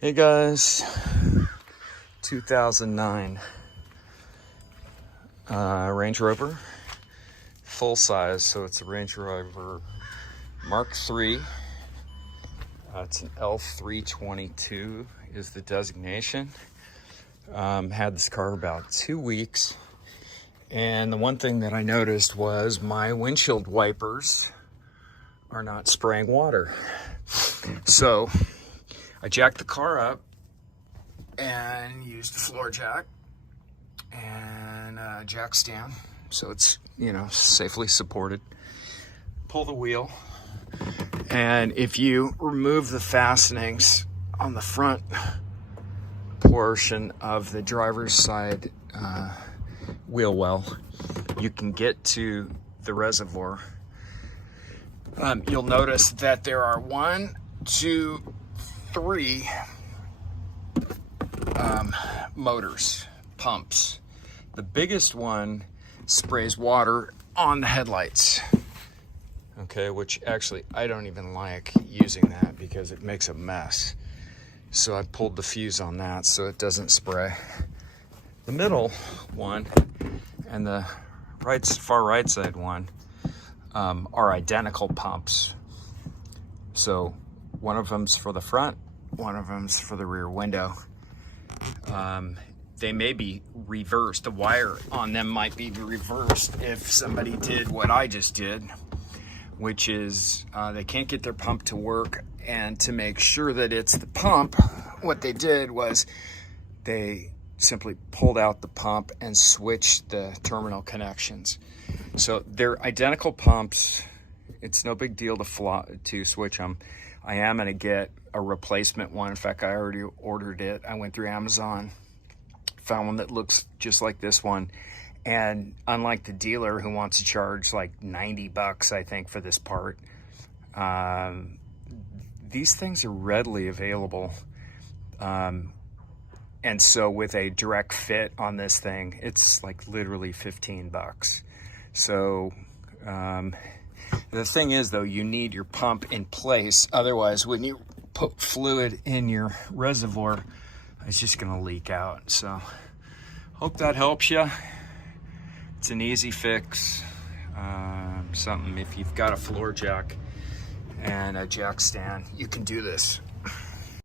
Hey guys, 2009 Range Rover, full size, so it's a Range Rover Mark III. It's an L322 is the designation. Had this car about 2 weeks, and the one thing that I noticed was my windshield wipers are not spraying water. So I jacked the car up and used the floor jack and a jack stand, so it's, safely supported. Pull the wheel, and if you remove the fastenings on the front portion of the driver's side wheel well, you can get to the reservoir. You'll notice that there are 1, 2, 3 motors, pumps. The biggest one sprays water on the headlights, okay, which actually I don't even like using that because it makes a mess. So I pulled the fuse on that so it doesn't spray. The middle one and the far right side one are identical pumps. So one of them's for the front, one of them's for the rear window. They may be reversed. The wire on them might be reversed if somebody did what I just did, which is they can't get their pump to work, and to make sure that it's the pump, what they did was they simply pulled out the pump and switched the terminal connections. So they're identical pumps. It's no big deal to switch them. I am going to get a replacement one. In fact, I already ordered it. I went through Amazon, found one that looks just like this one. And unlike the dealer who wants to charge like 90 bucks, I think, for this part, these things are readily available. And so with a direct fit on this thing, it's like literally 15 bucks. So, the thing is, though, you need your pump in place. Otherwise, when you put fluid in your reservoir, it's just going to leak out. So, hope that helps you. It's an easy fix. Something, if you've got a floor jack and a jack stand, you can do this.